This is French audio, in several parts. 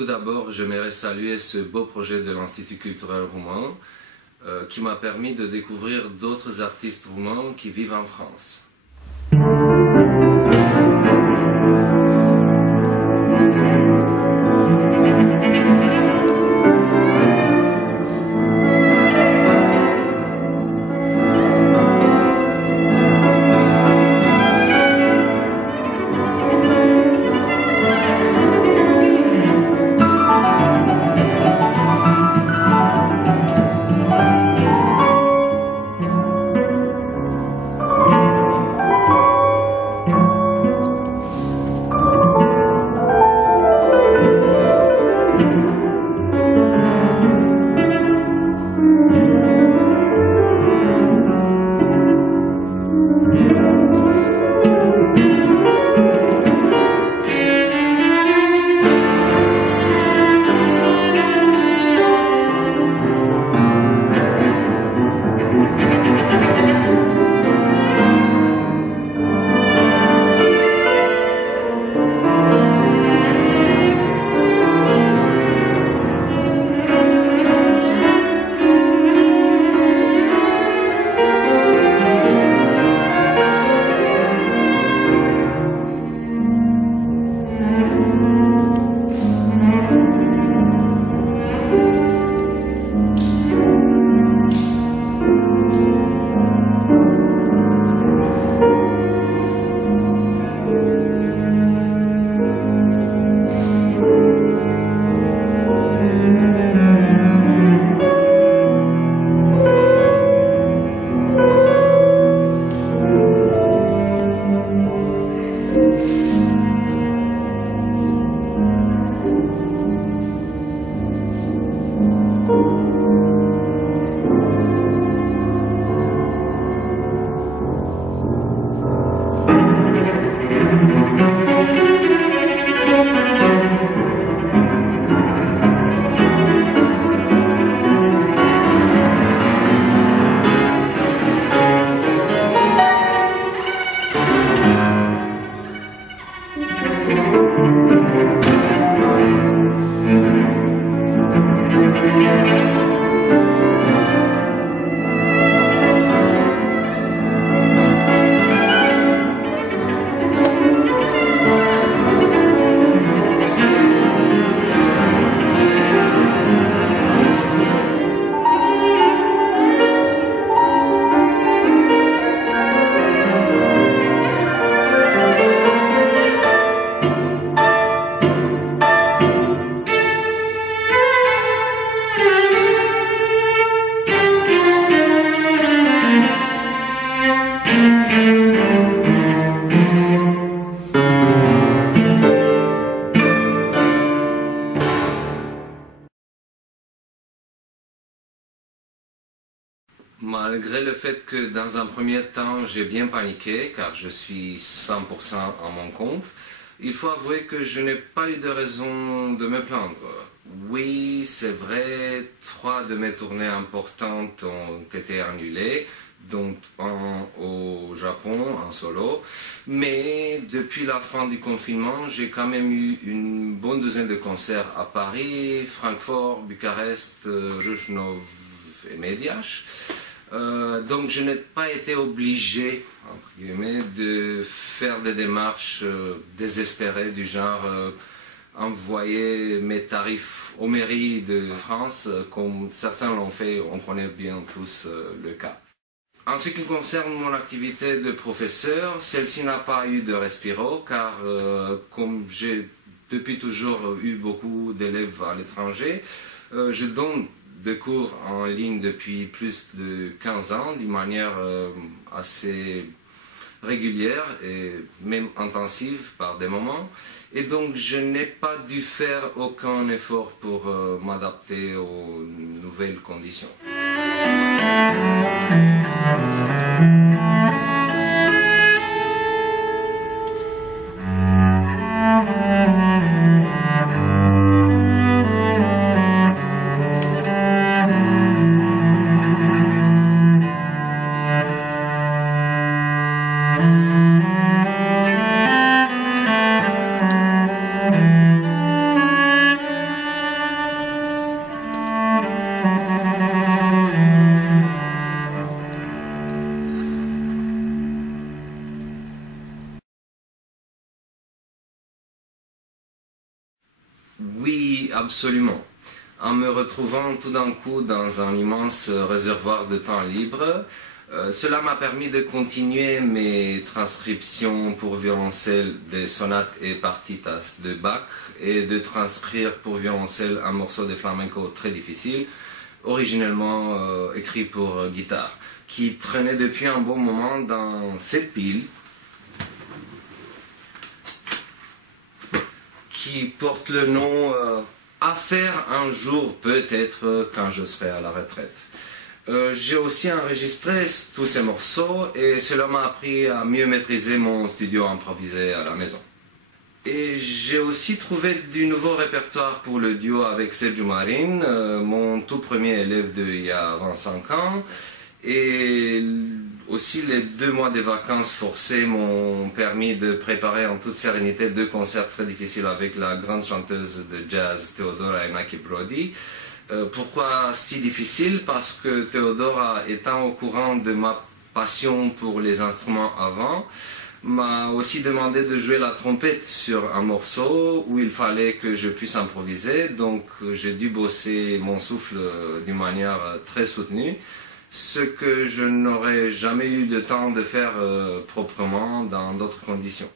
Tout d'abord, j'aimerais saluer ce beau projet de l'Institut culturel roumain qui m'a permis de découvrir d'autres artistes roumains qui vivent en France. Malgré le fait que dans un premier temps j'ai bien paniqué car je suis 100% à mon compte, il faut avouer que je n'ai pas eu de raison de me plaindre. Oui, c'est vrai, 3 de mes tournées importantes ont été annulées, dont un au Japon en solo, mais depuis la fin du confinement, j'ai quand même eu une bonne douzaine de concerts à Paris, Francfort, Bucarest, Rushnov et Mediaș. Donc je n'ai pas été obligé, entre guillemets, de faire des démarches désespérées du genre envoyer mes tarifs aux mairies de France, comme certains l'ont fait, on connaît bien tous le cas. En ce qui concerne mon activité de professeur, celle-ci n'a pas eu de respiro, car comme j'ai depuis toujours eu beaucoup d'élèves à l'étranger, je donne des cours en ligne depuis plus de 15 ans, d'une manière assez régulière et même intensive par des moments. Et donc je n'ai pas dû faire aucun effort pour m'adapter aux nouvelles conditions. Oui, absolument. En me retrouvant tout d'un coup dans un immense réservoir de temps libre, cela m'a permis de continuer mes transcriptions pour violoncelle des sonates et partitas de Bach et de transcrire pour violoncelle un morceau de flamenco très difficile, originellement écrit pour guitare, qui traînait depuis un bon moment dans cette pile qui porte le nom à faire un jour peut-être quand je serai à la retraite. J'ai aussi enregistré tous ces morceaux et cela m'a appris à mieux maîtriser mon studio improvisé à la maison. Et j'ai aussi trouvé du nouveau répertoire pour le duo avec Sergio Marin, mon tout premier élève d'il y a 25 ans. Et aussi les 2 mois de vacances forcées m'ont permis de préparer en toute sérénité 2 concerts très difficiles avec la grande chanteuse de jazz Theodora Enaki Brody. Pourquoi si difficile? Parce que Theodora, étant au courant de ma passion pour les instruments avant, m'a aussi demandé de jouer la trompette sur un morceau où il fallait que je puisse improviser. Donc j'ai dû bosser mon souffle d'une manière très soutenue, ce que je n'aurais jamais eu le temps de faire proprement dans d'autres conditions.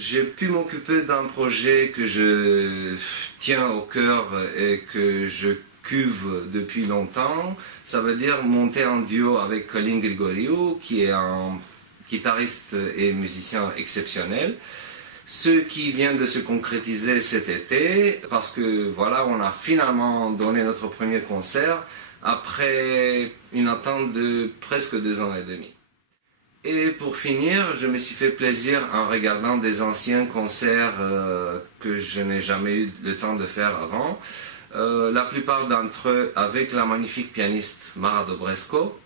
J'ai pu m'occuper d'un projet que je tiens au cœur et que je cuve depuis longtemps. Ça veut dire monter un duo avec Călin Grigoriu, qui est un guitariste et musicien exceptionnel. Ce qui vient de se concrétiser cet été, parce que voilà, on a finalement donné notre premier concert après une attente de presque 2 ans et demi. Et pour finir, je me suis fait plaisir en regardant des anciens concerts que je n'ai jamais eu le temps de faire avant. La plupart d'entre eux avec la magnifique pianiste Mara Dobresko,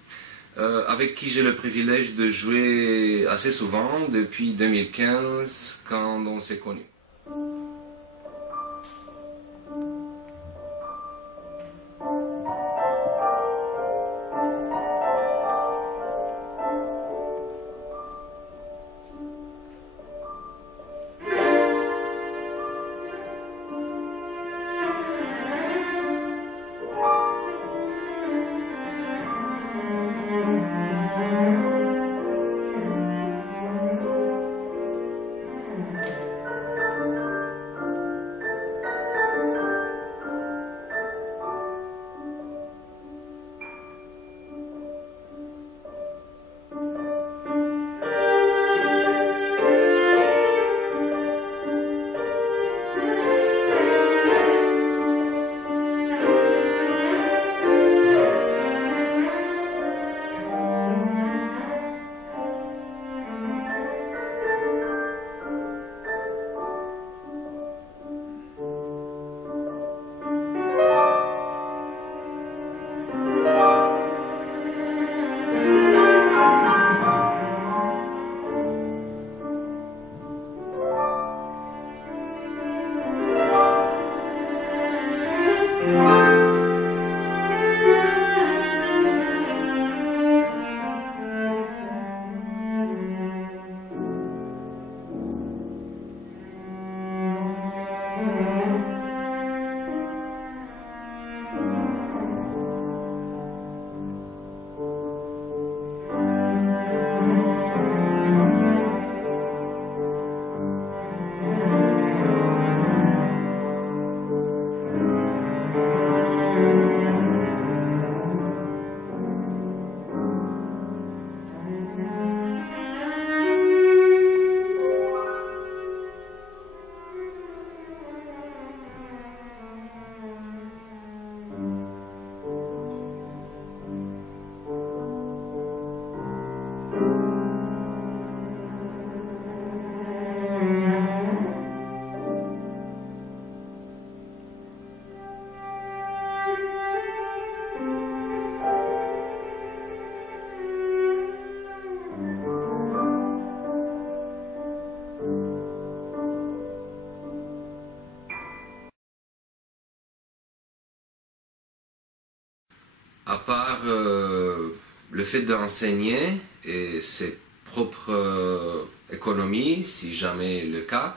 avec qui j'ai le privilège de jouer assez souvent depuis 2015 quand on s'est connus. À part le fait d'enseigner et ses propres économies, si jamais le cas,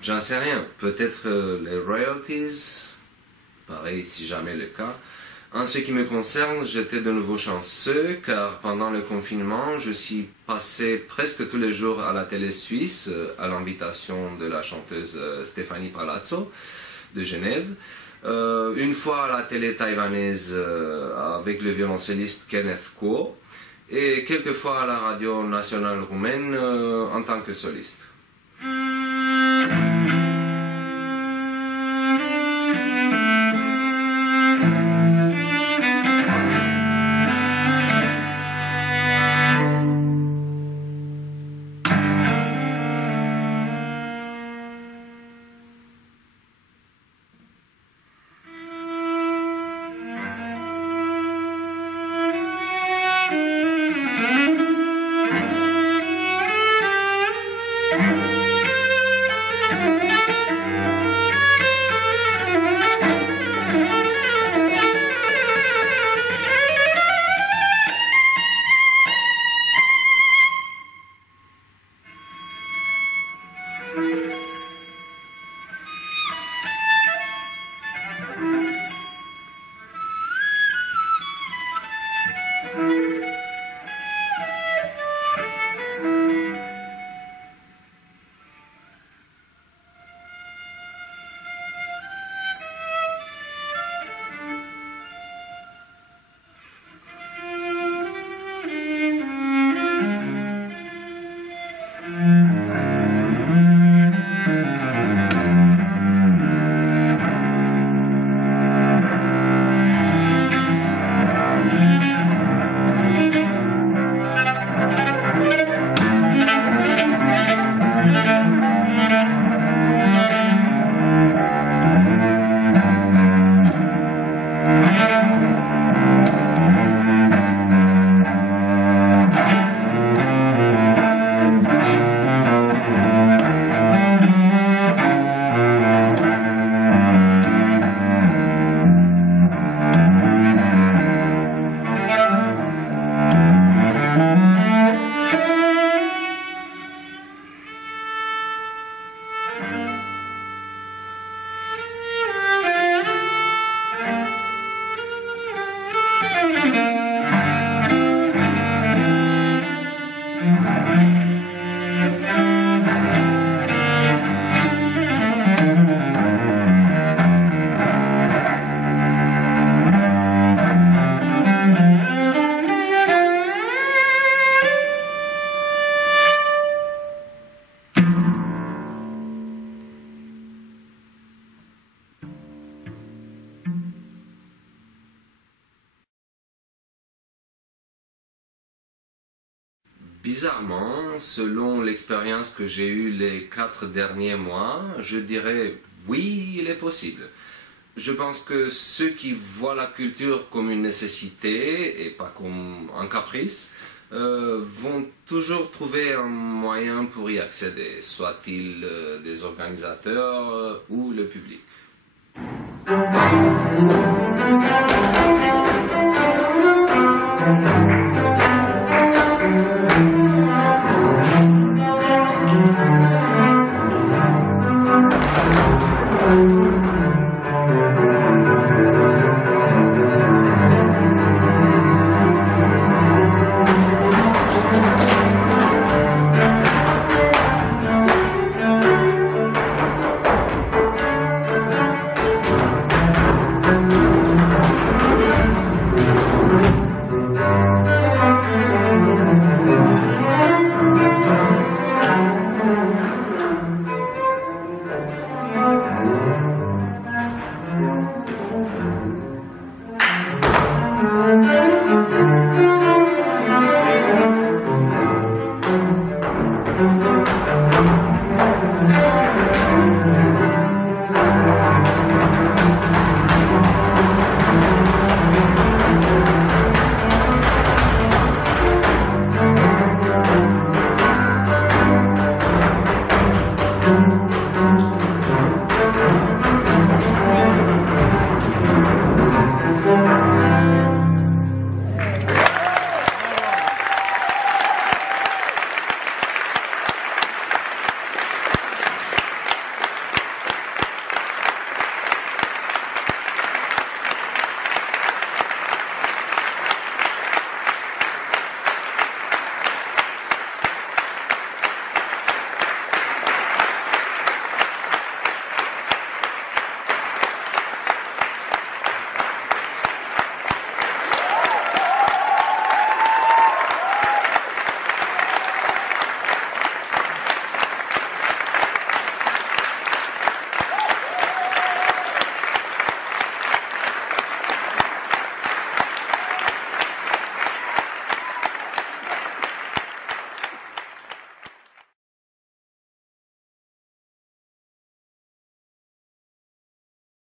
j'en sais rien. Peut-être les royalties, pareil si jamais le cas. En ce qui me concerne, j'étais de nouveau chanceux car pendant le confinement, je suis passé presque tous les jours à la télé suisse à l'invitation de la chanteuse Stéphanie Palazzo de Genève. Une fois à la télé taïwanaise avec le violoncelliste Kenneth Kuo et quelques fois à la radio nationale roumaine en tant que soliste. Bizarrement, selon l'expérience que j'ai eue les 4 derniers mois, je dirais oui, il est possible. Je pense que ceux qui voient la culture comme une nécessité et pas comme un caprice vont toujours trouver un moyen pour y accéder, soit-il des organisateurs ou le public.